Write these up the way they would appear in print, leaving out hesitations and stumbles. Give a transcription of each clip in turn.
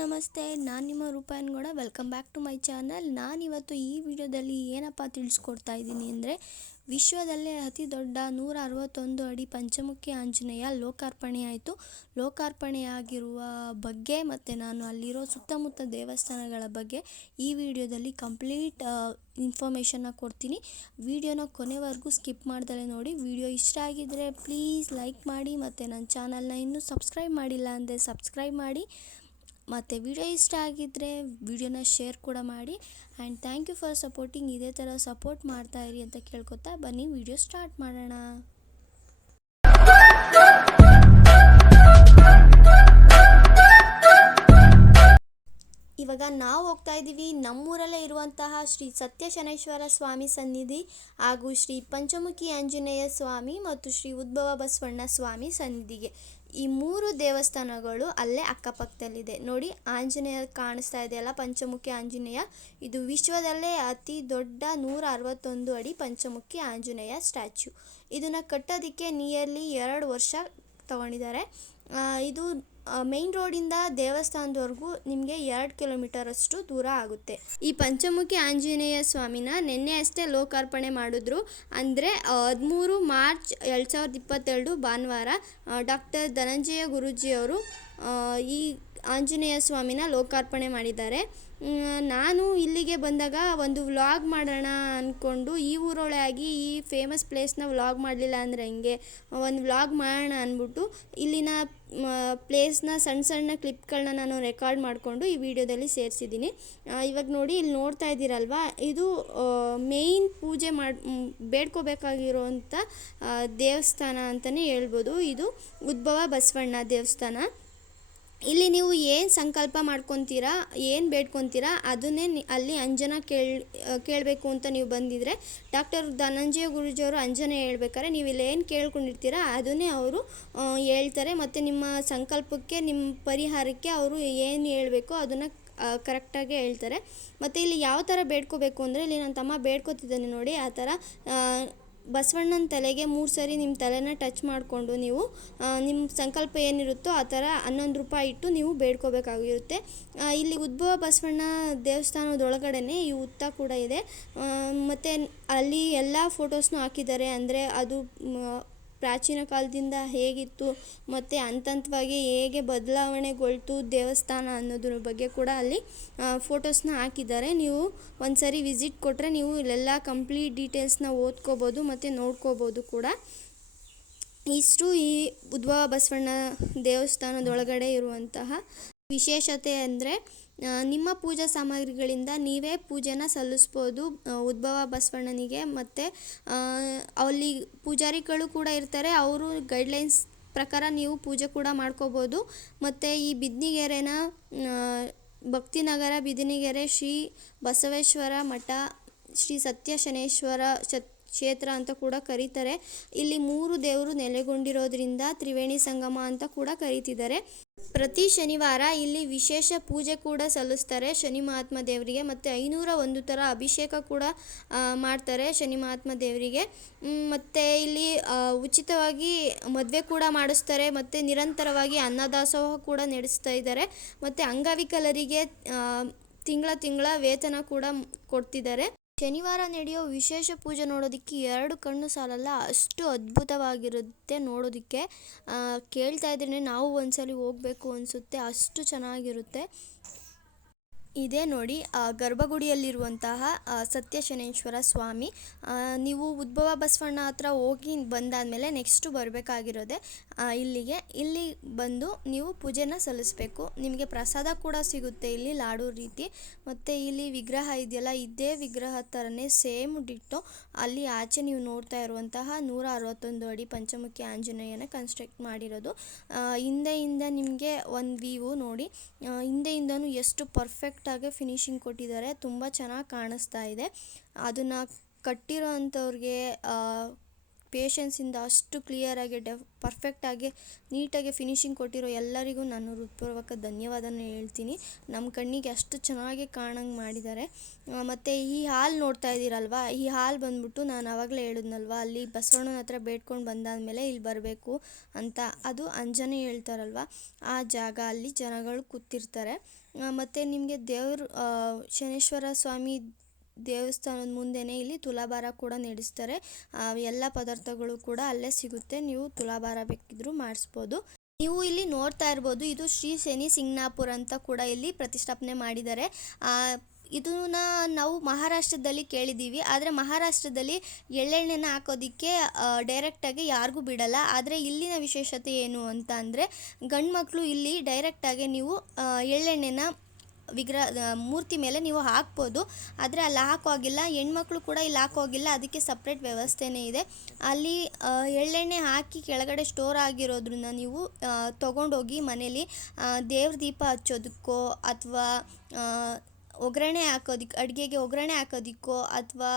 ನಮಸ್ತೆ, ನಾನು ನಿಮ್ಮ Rupa N Gowda. Welcome back to my channel. ನಾನಿವತ್ತು ಈ ವಿಡಿಯೋದಲ್ಲಿ ಏನಪ್ಪ ತಿಳಿಸ್ಕೊಡ್ತಾ ಇದ್ದೀನಿ ಅಂದರೆ, ವಿಶ್ವದಲ್ಲೇ ಅತಿ ದೊಡ್ಡ 161 ಅಡಿ ಪಂಚಮುಖಿ ಆಂಜನೇಯ ಲೋಕಾರ್ಪಣೆಯಾಯಿತು. ಲೋಕಾರ್ಪಣೆಯಾಗಿರುವ ಬಗ್ಗೆ ಮತ್ತು ನಾನು ಅಲ್ಲಿರೋ ಸುತ್ತಮುತ್ತ ದೇವಸ್ಥಾನಗಳ ಬಗ್ಗೆ ಈ ವಿಡಿಯೋದಲ್ಲಿ ಕಂಪ್ಲೀಟ್ ಇನ್ಫಾರ್ಮೇಷನ್ನ ಕೊಡ್ತೀನಿ. ವಿಡಿಯೋನ ಕೊನೆವರೆಗೂ ಸ್ಕಿಪ್ ಮಾಡ್ದಲೇ ನೋಡಿ. ವಿಡಿಯೋ ಇಷ್ಟ ಆಗಿದ್ದರೆ ಪ್ಲೀಸ್ ಲೈಕ್ ಮಾಡಿ ಮತ್ತು ನನ್ನ ಚಾನಲ್ನ ಇನ್ನೂ ಸಬ್ಸ್ಕ್ರೈಬ್ ಮಾಡಿಲ್ಲ ಅಂದರೆ ಸಬ್ಸ್ಕ್ರೈಬ್ ಮಾಡಿ. ಮತ್ತು ವಿಡಿಯೋ ಇಷ್ಟ ಆಗಿದ್ದರೆ ವಿಡಿಯೋನ ಶೇರ್ ಕೂಡ ಮಾಡಿ. And thank you for supporting. ಇದೇ ಥರ ಸಪೋರ್ಟ್ ಮಾಡ್ತಾ ಇರಿ ಅಂತ ಕೇಳ್ಕೊತಾ ಬನ್ನಿ ವಿಡಿಯೋ ಸ್ಟಾರ್ಟ್ ಮಾಡೋಣ. ಇವಾಗ ನಾವು ಹೋಗ್ತಾ ಇದ್ದೀವಿ ನಮ್ಮೂರಲ್ಲೇ ಇರುವಂತಹ ಶ್ರೀ ಸತ್ಯಶನೇಶ್ವರ ಸ್ವಾಮಿ ಸನ್ನಿಧಿ ಹಾಗೂ ಶ್ರೀ ಪಂಚಮುಖಿ ಆಂಜನೇಯ ಸ್ವಾಮಿ ಮತ್ತು ಶ್ರೀ ಉದ್ಭವ ಬಸವಣ್ಣ ಸ್ವಾಮಿ ಸನ್ನಿಧಿಗೆ. ಈ ಮೂರು ದೇವಸ್ಥಾನಗಳು ಅಲ್ಲೇ ಅಕ್ಕಪಕ್ಕದಲ್ಲಿದೆ. ನೋಡಿ, ಆಂಜನೇಯ ಕಾಣಿಸ್ತಾ ಇದೆಯಲ್ಲ, ಪಂಚಮುಖಿ ಆಂಜನೇಯ. ಇದು ವಿಶ್ವದಲ್ಲೇ ಅತಿ ದೊಡ್ಡ 161 ಅಡಿ ಪಂಚಮುಖಿ ಆಂಜನೇಯ ಸ್ಟ್ಯಾಚ್ಯೂ. ಇದನ್ನು ಕಟ್ಟೋದಕ್ಕೆ ನಿಯರ್ಲಿ 2 ವರ್ಷ ತಗೊಂಡಿದ್ದಾರೆ. ಇದು ಮೇನ್ ರೋಡಿಂದ ದೇವಸ್ಥಾನದವರೆಗೂ ನಿಮಗೆ 2 ಕಿಲೋಮೀಟರ್ ಅಷ್ಟು ದೂರ ಆಗುತ್ತೆ. ಈ ಪಂಚಮುಖಿ ಆಂಜನೇಯ ಸ್ವಾಮಿನ ನಿನ್ನೆ ಅಷ್ಟೇ ಲೋಕಾರ್ಪಣೆ ಮಾಡಿದ್ರು. ಅಂದರೆ 13 ಮಾರ್ಚ್ 2022 ಭಾನುವಾರ ಡಾಕ್ಟರ್ ಧನಂಜಯ ಗುರೂಜಿಯವರು ಈ ಆಂಜನೇಯ ಸ್ವಾಮಿನ ಲೋಕಾರ್ಪಣೆ ಮಾಡಿದ್ದಾರೆ. ನಾನು ಇಲ್ಲಿಗೆ ಬಂದಾಗ ಒಂದು ವ್ಲಾಗ್ ಮಾಡೋಣ ಅಂದ್ಕೊಂಡು ಈ ಊರೊಳಗಾಗಿ ಈ ಫೇಮಸ್ ಪ್ಲೇಸ್ನ ವ್ಲಾಗ್ ಮಾಡಲಿಲ್ಲ ಅಂದರೆ ಹಿಂಗೆ ಒಂದು ವ್ಲಾಗ್ ಮಾಡೋಣ ಅಂದ್ಬಿಟ್ಟು ಇಲ್ಲಿನ ಪ್ಲೇಸ್ನ ಸಣ್ಣ ಕ್ಲಿಪ್ಗಳನ್ನ ನಾನು ರೆಕಾರ್ಡ್ ಮಾಡಿಕೊಂಡು ಈ ವಿಡಿಯೋದಲ್ಲಿ ಸೇರಿಸಿದ್ದೀನಿ. ಇವಾಗ ನೋಡಿ, ಇಲ್ಲಿ ನೋಡ್ತಾ ಇದ್ದೀರಲ್ವ, ಇದು ಮೇಯ್ನ್ ಪೂಜೆ ಬೇಡ್ಕೋಬೇಕಾಗಿರೋಂಥ ದೇವಸ್ಥಾನ ಅಂತಲೇ ಹೇಳ್ಬೋದು. ಇದು ಉದ್ಭವ ಬಸವಣ್ಣ ದೇವಸ್ಥಾನ. ಇಲ್ಲಿ ನೀವು ಏನು ಸಂಕಲ್ಪ ಮಾಡ್ಕೊತೀರಾ, ಏನು ಬೇಡ್ಕೊತೀರಾ ಅದನ್ನೇ ಅಲ್ಲಿ ಅಂಜನ ಕೇಳಬೇಕು ಅಂತ ನೀವು ಬಂದಿದ್ರೆ ಡಾಕ್ಟರ್ ಧನಂಜಯ ಗುರೂಜಿಯವರು ಅಂಜನ ಹೇಳ್ಬೇಕಾದ್ರೆ ನೀವು ಇಲ್ಲಿ ಏನು ಕೇಳ್ಕೊಂಡಿರ್ತೀರಾ ಅದನ್ನೇ ಅವರು ಹೇಳ್ತಾರೆ. ಮತ್ತು ನಿಮ್ಮ ಸಂಕಲ್ಪಕ್ಕೆ, ನಿಮ್ಮ ಪರಿಹಾರಕ್ಕೆ ಅವರು ಏನು ಹೇಳಬೇಕು ಅದನ್ನು ಕರೆಕ್ಟಾಗಿ ಹೇಳ್ತಾರೆ. ಮತ್ತು ಇಲ್ಲಿ ಯಾವ ಥರ ಬೇಡ್ಕೋಬೇಕು ಅಂದರೆ, ಇಲ್ಲಿ ನನ್ನ ತಮ್ಮ ಬೇಡ್ಕೋತಿದ್ದಾನೆ ನೋಡಿ, ಆ ಥರ ಬಸವಣ್ಣನ ತಲೆಗೆ 3 ಸರಿ ನಿಮ್ಮ ತಲೆನ ಟಚ್ ಮಾಡಿಕೊಂಡು ನೀವು ನಿಮ್ಮ ಸಂಕಲ್ಪ ಏನಿರುತ್ತೋ ಆ ಥರ 11 ರೂಪಾಯಿ ಇಟ್ಟು ನೀವು ಬೇಡ್ಕೋಬೇಕಾಗಿರುತ್ತೆ. ಇಲ್ಲಿ ಉದ್ಭವ ಬಸವಣ್ಣ ದೇವಸ್ಥಾನದೊಳಗಡೆನೇ ಈ ಹುತ್ತ ಕೂಡ ಇದೆ. ಮತ್ತು ಅಲ್ಲಿ ಎಲ್ಲ ಫೋಟೋಸ್ನೂ ಹಾಕಿದ್ದಾರೆ. ಅಂದರೆ ಅದು ಪ್ರಾಚೀನ ಕಾಲದಿಂದ ಹೇಗಿತ್ತು ಮತ್ತು ಹಂತವಾಗಿ ಹೇಗೆ ಬದಲಾವಣೆಗೊಳ್ತು ದೇವಸ್ಥಾನ ಅನ್ನೋದ್ರ ಬಗ್ಗೆ ಕೂಡ ಅಲ್ಲಿ ಫೋಟೋಸ್ನ ಹಾಕಿದ್ದಾರೆ. ನೀವು ಒಂದು ಸರಿ ವಿಸಿಟ್ ಕೊಟ್ಟರೆ ನೀವು ಇಲ್ಲೆಲ್ಲ ಕಂಪ್ಲೀಟ್ ಡೀಟೇಲ್ಸ್ನ ಓದ್ಕೋಬೋದು ಮತ್ತು ನೋಡ್ಕೋಬೋದು ಕೂಡ. ಇಷ್ಟು ಈ ಉದ್ಭವ ಬಸವಣ್ಣ ದೇವಸ್ಥಾನದೊಳಗಡೆ ಇರುವಂತಹ ವಿಶೇಷತೆ. ಅಂದರೆ ನಿಮ್ಮ ಪೂಜಾ ಸಾಮಗ್ರಿಗಳಿಂದ ನೀವೇ ಪೂಜೆನ ಸಲ್ಲಿಸ್ಬೋದು ಉದ್ಭವ ಬಸವಣ್ಣನಿಗೆ. ಮತ್ತು ಅಲ್ಲಿ ಪೂಜಾರಿಗಳು ಕೂಡ ಇರ್ತಾರೆ, ಅವರು ಗೈಡ್ಲೈನ್ಸ್ ಪ್ರಕಾರ ನೀವು ಪೂಜೆ ಕೂಡ ಮಾಡ್ಕೋಬೋದು. ಮತ್ತು ಈ ಬಿದನಿಗೆರೆನ ಭಕ್ತಿನಗರ ಬಿದನಿಗೆರೆ ಶ್ರೀ ಬಸವೇಶ್ವರ ಮಠ, ಶ್ರೀ ಸತ್ಯಶನೇಶ್ವರ ಕ್ಷೇತ್ರ ಅಂತ ಕೂಡ ಕರೀತಾರೆ. ಇಲ್ಲಿ 3 ದೇವರು ನೆಲೆಗೊಂಡಿರೋದ್ರಿಂದ ತ್ರಿವೇಣಿ ಸಂಗಮ ಅಂತ ಕೂಡ ಕರೀತಿದ್ದಾರೆ. ಪ್ರತಿ ಶನಿವಾರ ಇಲ್ಲಿ ವಿಶೇಷ ಪೂಜೆ ಕೂಡ ಸಲ್ಲಿಸ್ತಾರೆ ಶನಿ ಮಹಾತ್ಮ ದೇವರಿಗೆ. ಮತ್ತು 501 ಥರ ಅಭಿಷೇಕ ಕೂಡ ಮಾಡ್ತಾರೆ ಶನಿ ಮಹಾತ್ಮ ದೇವರಿಗೆ. ಮತ್ತು ಇಲ್ಲಿ ಉಚಿತವಾಗಿ ಮದುವೆ ಕೂಡ ಮಾಡಿಸ್ತಾರೆ. ಮತ್ತು ನಿರಂತರವಾಗಿ ಅನ್ನದಾಸೋಹ ಕೂಡ ನಡೆಸ್ತಾ ಇದ್ದಾರೆ. ಮತ್ತು ಅಂಗವಿಕಲರಿಗೆ ತಿಂಗಳ ವೇತನ ಕೂಡ ಕೊಡ್ತಿದ್ದಾರೆ. ಶನಿವಾರ ನಡೆಯೋ ವಿಶೇಷ ಪೂಜೆ ನೋಡೋದಕ್ಕೆ 2 ಕಣ್ಣು ಸಾಲಲ್ಲ, ಅಷ್ಟು ಅದ್ಭುತವಾಗಿರುತ್ತೆ ನೋಡೋದಕ್ಕೆ. ಕೇಳ್ತಾ ಇದ್ರೆ ನಾವು ಒಂದ್ಸಲಿ ಹೋಗಬೇಕು ಅನಿಸುತ್ತೆ, ಅಷ್ಟು ಚೆನ್ನಾಗಿರುತ್ತೆ. ಇದೇ ನೋಡಿ ಗರ್ಭಗುಡಿಯಲ್ಲಿರುವಂತಹ ಸತ್ಯಶನೇಶ್ವರ ಸ್ವಾಮಿ. ನೀವು ಉದ್ಭವ ಬಸವಣ್ಣ ಹತ್ರ ಹೋಗಿ ಬಂದಾದಮೇಲೆ ನೆಕ್ಸ್ಟು ಬರಬೇಕಾಗಿರೋದೆ ಇಲ್ಲಿಗೆ. ಇಲ್ಲಿ ಬಂದು ನೀವು ಪೂಜೆನ ಸಲ್ಲಿಸಬೇಕು. ನಿಮಗೆ ಪ್ರಸಾದ ಕೂಡ ಸಿಗುತ್ತೆ ಇಲ್ಲಿ ಲಾಡು ರೀತಿ. ಮತ್ತು ಇಲ್ಲಿ ವಿಗ್ರಹ ಇದೆಯಲ್ಲ, ಇದೇ ವಿಗ್ರಹ ಥರನೇ ಸೇಮ್ ಡಿಟ್ಟೋ ಅಲ್ಲಿ ಆಚೆ ನೀವು ನೋಡ್ತಾ ಇರುವಂತಹ 161 ಅಡಿ ಪಂಚಮುಖಿ ಆಂಜನೇಯನ ಕನ್ಸ್ಟ್ರಕ್ಟ್ ಮಾಡಿರೋದು. ಹಿಂದೆಯಿಂದ ನಿಮಗೆ ಒಂದು ವ್ಯೂ ನೋಡಿ, ಹಿಂದೆಯಿಂದನೂ ಎಷ್ಟು ಪರ್ಫೆಕ್ಟಾಗಿ ಫಿನಿಶಿಂಗ್ ಕೊಟ್ಟಿದ್ದಾರೆ. ತುಂಬ ಚೆನ್ನಾಗಿ ಕಾಣಿಸ್ತಾ ಇದೆ. ಅದನ್ನು ಕಟ್ಟಿರೋ ಅಂಥವ್ರಿಗೆ ಪೇಷನ್ಸಿಂದ ಅಷ್ಟು ಕ್ಲಿಯರಾಗಿ ಪರ್ಫೆಕ್ಟಾಗಿ ನೀಟಾಗಿ ಫಿನಿಶಿಂಗ್ ಕೊಟ್ಟಿರೋ ಎಲ್ಲರಿಗೂ ನಾನು ಹೃತ್ಪೂರ್ವಕ ಧನ್ಯವಾದನ ಹೇಳ್ತೀನಿ. ನಮ್ಮ ಕಣ್ಣಿಗೆ ಅಷ್ಟು ಚೆನ್ನಾಗಿ ಕಾಣಂಗೆ ಮಾಡಿದ್ದಾರೆ. ಮತ್ತು ಈ ಹಾಲ್ ನೋಡ್ತಾ ಇದ್ದೀರಲ್ವ, ಈ ಹಾಲ್ ಬಂದ್ಬಿಟ್ಟು ನಾನು ಆವಾಗಲೇ ಹೇಳಿದ್ನಲ್ವ, ಅಲ್ಲಿ ಬಸವಣ್ಣನ ಹತ್ರ ಬೇಡ್ಕೊಂಡು ಬಂದಾದಮೇಲೆ ಇಲ್ಲಿ ಬರಬೇಕು ಅಂತ, ಅದು ಅಂಜನೇ ಹೇಳ್ತಾರಲ್ವ ಆ ಜಾಗ, ಅಲ್ಲಿ ಜನಗಳು ಕೂತಿರ್ತಾರೆ. ಮತ್ತು ನಿಮಗೆ ಶನೇಶ್ವರ ಸ್ವಾಮಿ ದೇವಸ್ಥಾನದ ಮುಂದೆನೇ ಇಲ್ಲಿ ತುಲಾಭಾರ ಕೂಡ ನಡೆಸ್ತಾರೆ. ಎಲ್ಲ ಪದಾರ್ಥಗಳು ಕೂಡ ಅಲ್ಲೇ ಸಿಗುತ್ತೆ, ನೀವು ತುಲಾಭಾರ ಬೇಕಿದ್ರೂ ಮಾಡಿಸ್ಬೋದು. ನೀವು ಇಲ್ಲಿ ನೋಡ್ತಾ ಇರ್ಬೋದು, ಇದು ಶ್ರೀ ಶನಿ ಸಿಂಗ್ನಾಪುರ್ ಅಂತ ಕೂಡ ಇಲ್ಲಿ ಪ್ರತಿಷ್ಠಾಪನೆ ಮಾಡಿದ್ದಾರೆ. ಇದನ್ನ ನಾವು ಮಹಾರಾಷ್ಟ್ರದಲ್ಲಿ ಕೇಳಿದ್ದೀವಿ, ಆದರೆ ಮಹಾರಾಷ್ಟ್ರದಲ್ಲಿ ಎಳ್ಳೆಣ್ಣೆನ ಹಾಕೋದಕ್ಕೆ ಡೈರೆಕ್ಟಾಗಿ ಯಾರಿಗೂ ಬಿಡಲ್ಲ. ಆದರೆ ಇಲ್ಲಿನ ವಿಶೇಷತೆ ಏನು ಅಂತ ಅಂದರೆ, ಗಂಡು ಮಕ್ಕಳು ಇಲ್ಲಿ ಡೈರೆಕ್ಟಾಗಿ ನೀವು ಎಳ್ಳೆಣ್ಣೆನ ಮೂರ್ತಿ ಮೇಲೆ ನೀವು ಹಾಕ್ಬೋದು, ಆದರೆ ಅಲ್ಲಿ ಹಾಕೋಗಿಲ್ಲ. ಹೆಣ್ಮಕ್ಳು ಕೂಡ ಇಲ್ಲಿ ಹಾಕೋಗಿಲ್ಲ, ಅದಕ್ಕೆ ಸಪ್ರೇಟ್ ವ್ಯವಸ್ಥೆನೇ ಇದೆ. ಅಲ್ಲಿ ಎಳ್ಳೆಣ್ಣೆ ಹಾಕಿ ಕೆಳಗಡೆ ಸ್ಟೋರ್ ಆಗಿರೋದ್ರಿಂದ ನೀವು ತೊಗೊಂಡೋಗಿ ಮನೇಲಿ ದೇವ್ರ ದೀಪ ಹಚ್ಚೋದಕ್ಕೋ ಅಥವಾ ಒಗ್ಗರಣೆ ಹಾಕೋದಕ್ಕೆ, ಅಡುಗೆಗೆ ಒಗ್ಗರಣೆ ಹಾಕೋದಕ್ಕೋ, ಅಥವಾ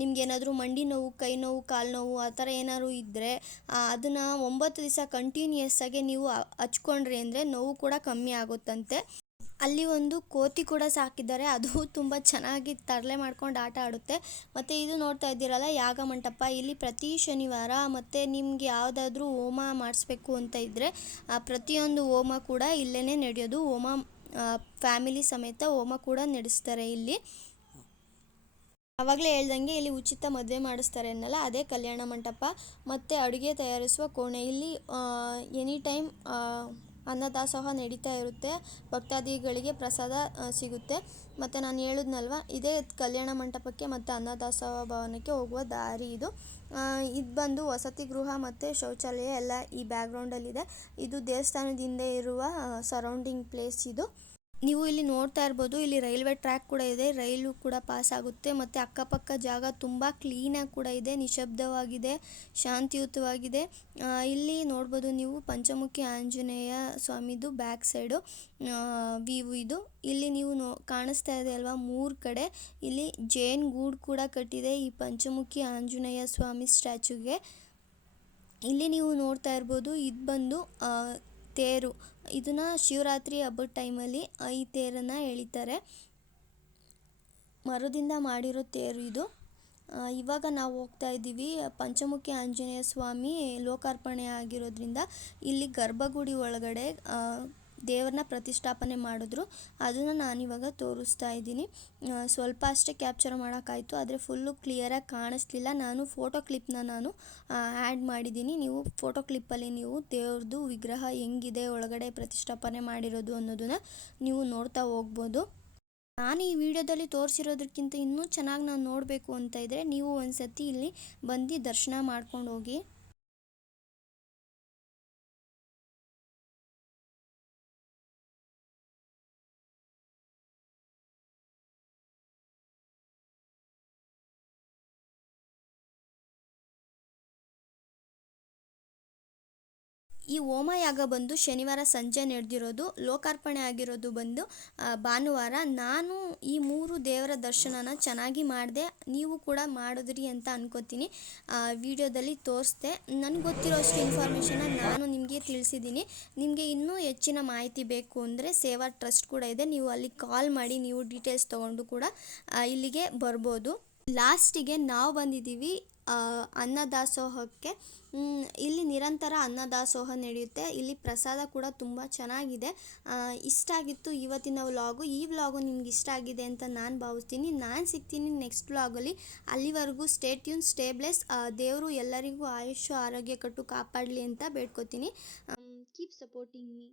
ನಿಮ್ಗೇನಾದರೂ ಮಂಡಿ ನೋವು, ಕೈ ನೋವು, ಕಾಲು ನೋವು ಆ ಥರ ಏನಾದ್ರು ಇದ್ದರೆ ಅದನ್ನು 9 ದಿವಸ ಕಂಟಿನ್ಯೂಯಸ್ ಆಗಿ ನೀವು ಹಚ್ಕೊಂಡ್ರಿ ಅಂದರೆ ನೋವು ಕೂಡ ಕಮ್ಮಿ ಆಗುತ್ತಂತೆ. ಅಲ್ಲಿ ಒಂದು ಕೋತಿ ಕೂಡ ಸಾಕಿದ್ದಾರೆ, ಅದು ತುಂಬ ಚೆನ್ನಾಗಿ ತರಲೆ ಮಾಡ್ಕೊಂಡು ಆಟ ಆಡುತ್ತೆ. ಮತ್ತು ಇದು ನೋಡ್ತಾ ಇದ್ದೀರಲ್ಲ ಯಾಗ ಮಂಟಪ, ಇಲ್ಲಿ ಪ್ರತಿ ಶನಿವಾರ ಮತ್ತು ನಿಮ್ಗೆ ಯಾವುದಾದ್ರೂ ಹೋಮ ಮಾಡಿಸ್ಬೇಕು ಅಂತ ಇದ್ದರೆ ಪ್ರತಿಯೊಂದು ಹೋಮ ಕೂಡ ಇಲ್ಲೇ ನಡೆಯೋದು. ಫ್ಯಾಮಿಲಿ ಸಮೇತ ಹೋಮ ಕೂಡ ನಡೆಸ್ತಾರೆ ಇಲ್ಲಿ. ಆವಾಗಲೇ ಹೇಳ್ದಂಗೆ ಇಲ್ಲಿ ಉಚಿತ ಮದುವೆ ಮಾಡಿಸ್ತಾರೆ ಅನ್ನಲ್ಲ, ಅದೇ ಕಲ್ಯಾಣ ಮಂಟಪ. ಮತ್ತು ಅಡುಗೆ ತಯಾರಿಸುವ ಕೋಣೆ, ಇಲ್ಲಿ ಎನಿ ಟೈಮ್ ಅನ್ನದಾಸೋಹ ನಡೀತಾ ಇರುತ್ತೆ, ಭಕ್ತಾದಿಗಳಿಗೆ ಪ್ರಸಾದ ಸಿಗುತ್ತೆ. ಮತ್ತು ನಾನು ಹೇಳಿದ್ನಲ್ವ, ಇದೇ ಕಲ್ಯಾಣ ಮಂಟಪಕ್ಕೆ ಮತ್ತು ಅನ್ನದಾಸೋಹ ಭವನಕ್ಕೆ ಹೋಗುವ ದಾರಿ ಇದು. ಇದು ಬಂದು ವಸತಿ ಗೃಹ ಮತ್ತು ಶೌಚಾಲಯ ಎಲ್ಲ ಈ ಬ್ಯಾಕ್ಗ್ರೌಂಡಲ್ಲಿದೆ. ಇದು ದೇವಸ್ಥಾನದ ಹಿಂದೆ ಇರುವ ಸರೌಂಡಿಂಗ್ ಪ್ಲೇಸ್ ಇದು. ನೀವು ಇಲ್ಲಿ ನೋಡ್ತಾ ಇರ್ಬೋದು, ಇಲ್ಲಿ ರೈಲ್ವೆ ಟ್ರ್ಯಾಕ್ ಕೂಡ ಇದೆ, ರೈಲು ಕೂಡ ಪಾಸ್ ಆಗುತ್ತೆ. ಮತ್ತು ಅಕ್ಕಪಕ್ಕ ಜಾಗ ತುಂಬ ಕ್ಲೀನಾಗಿ ಕೂಡ ಇದೆ, ನಿಶಬ್ದವಾಗಿದೆ, ಶಾಂತಿಯುತವಾಗಿದೆ. ಇಲ್ಲಿ ನೋಡ್ಬೋದು ನೀವು ಪಂಚಮುಖಿ ಆಂಜನೇಯ ಸ್ವಾಮಿದು ಬ್ಯಾಕ್ ಸೈಡು ವ್ಯೂ ಇದು. ಇಲ್ಲಿ ನೀವು ಕಾಣಿಸ್ತಾ ಇದೆ ಅಲ್ವಾ, 3 ಕಡೆ ಇಲ್ಲಿ ಜೇನ್ ಗೂಡು ಕೂಡ ಕಟ್ಟಿದೆ ಈ ಪಂಚಮುಖಿ ಆಂಜನೇಯ ಸ್ವಾಮಿ ಸ್ಟ್ಯಾಚುಗೆ. ಇಲ್ಲಿ ನೀವು ನೋಡ್ತಾ ಇರ್ಬೋದು, ಇದು ಬಂದು ತೇರು. ಇದನ್ನು ಶಿವರಾತ್ರಿ ಹಬ್ಬದ ಟೈಮಲ್ಲಿ ಈ ತೇರನ್ನು ಎಳಿತಾರೆ, ಮರದಿಂದ ಮಾಡಿರೋ ತೇರು ಇದು. ಇವಾಗ ನಾವು ಹೋಗ್ತಾ ಇದ್ದೀವಿ, ಪಂಚಮುಖಿ ಆಂಜನೇಯ ಸ್ವಾಮಿ ಲೋಕಾರ್ಪಣೆ ಆಗಿರೋದ್ರಿಂದ ಇಲ್ಲಿ ಗರ್ಭಗುಡಿ ಒಳಗಡೆ ದೇವ್ರನ್ನ ಪ್ರತಿಷ್ಠಾಪನೆ ಮಾಡಿದ್ರು, ಅದನ್ನು ನಾನಿವಾಗ ತೋರಿಸ್ತಾ ಇದ್ದೀನಿ. ಸ್ವಲ್ಪ ಅಷ್ಟೇ ಕ್ಯಾಪ್ಚರ್ ಮಾಡೋಕ್ಕಾಯಿತು, ಆದರೆ ಫುಲ್ಲು ಕ್ಲಿಯರಾಗಿ ಕಾಣಿಸ್ಲಿಲ್ಲ. ನಾನು ಫೋಟೋ ಕ್ಲಿಪ್ನ ಆ್ಯಡ್ ಮಾಡಿದ್ದೀನಿ, ನೀವು ಫೋಟೋ ಕ್ಲಿಪ್ಪಲ್ಲಿ ನೀವು ದೇವ್ರದ್ದು ವಿಗ್ರಹ ಹೆಂಗಿದೆ ಒಳಗಡೆ ಪ್ರತಿಷ್ಠಾಪನೆ ಮಾಡಿರೋದು ಅನ್ನೋದನ್ನು ನೀವು ನೋಡ್ತಾ ಹೋಗ್ಬೋದು. ನಾನು ಈ ವಿಡಿಯೋದಲ್ಲಿ ತೋರಿಸಿರೋದಕ್ಕಿಂತ ಇನ್ನೂ ಚೆನ್ನಾಗಿ ನಾನು ನೋಡಬೇಕು ಅಂತ ಇದ್ದರೆ ನೀವು ಒಂದು ಸತಿ ಇಲ್ಲಿ ಬಂದು ದರ್ಶನ ಮಾಡ್ಕೊಂಡು ಹೋಗಿ. ಈ ಹೋಮಯಾಗ ಬಂದು ಶನಿವಾರ ಸಂಜೆ ನಡೆದಿರೋದು, ಲೋಕಾರ್ಪಣೆ ಆಗಿರೋದು ಬಂದು ಭಾನುವಾರ. ನಾನು ಈ 3 ದೇವರ ದರ್ಶನನ ಚೆನ್ನಾಗಿ ಮಾಡಿದೆ, ನೀವು ಕೂಡ ಮಾಡಿದ್ರಿ ಅಂತ ಅನ್ಕೋತೀನಿ. ವಿಡಿಯೋದಲ್ಲಿ ತೋರಿಸ್ದೆ, ನನಗೆ ಗೊತ್ತಿರೋ ಅಷ್ಟು ಇನ್ಫಾರ್ಮೇಷನ್ನ ನಾನು ನಿಮಗೆ ತಿಳಿಸಿದ್ದೀನಿ. ನಿಮಗೆ ಇನ್ನೂ ಹೆಚ್ಚಿನ ಮಾಹಿತಿ ಬೇಕು ಅಂದರೆ ಸೇವಾ ಟ್ರಸ್ಟ್ ಕೂಡ ಇದೆ, ನೀವು ಅಲ್ಲಿ ಕಾಲ್ ಮಾಡಿ ನೀವು ಡೀಟೇಲ್ಸ್ ತೊಗೊಂಡು ಕೂಡ ಇಲ್ಲಿಗೆ ಬರ್ಬೋದು. ಲಾಸ್ಟಿಗೆ ನಾವು ಬಂದಿದ್ದೀವಿ ಅನ್ನದಾಸೋಹಕ್ಕೆ. ಇಲ್ಲಿ ನಿರಂತರ ಅನ್ನದಾಸೋಹ ನಡೆಯುತ್ತೆ, ಇಲ್ಲಿ ಪ್ರಸಾದ ಕೂಡ ತುಂಬ ಚೆನ್ನಾಗಿದೆ. ಇಷ್ಟ ಆಗಿತ್ತು ಇವತ್ತಿನ ವ್ಲಾಗು. ಈ ವ್ಲಾಗು ನಿಮ್ಗೆ ಇಷ್ಟ ಆಗಿದೆ ಅಂತ ನಾನು ಭಾವಿಸ್ತೀನಿ. ನಾನು ಸಿಗ್ತೀನಿ ನೆಕ್ಸ್ಟ್ ವ್ಲಾಗಲ್ಲಿ. ಅಲ್ಲಿವರೆಗೂ ಸ್ಟೇ ಟ್ಯೂನ್, ಸ್ಟೇ ಬ್ಲೆಸ್. ದೇವರು ಎಲ್ಲರಿಗೂ ಆಯುಷ್ಯ ಆರೋಗ್ಯ ಕೊಟ್ಟು ಕಾಪಾಡಲಿ ಅಂತ ಬೇಡ್ಕೋತೀನಿ. Keep supporting me.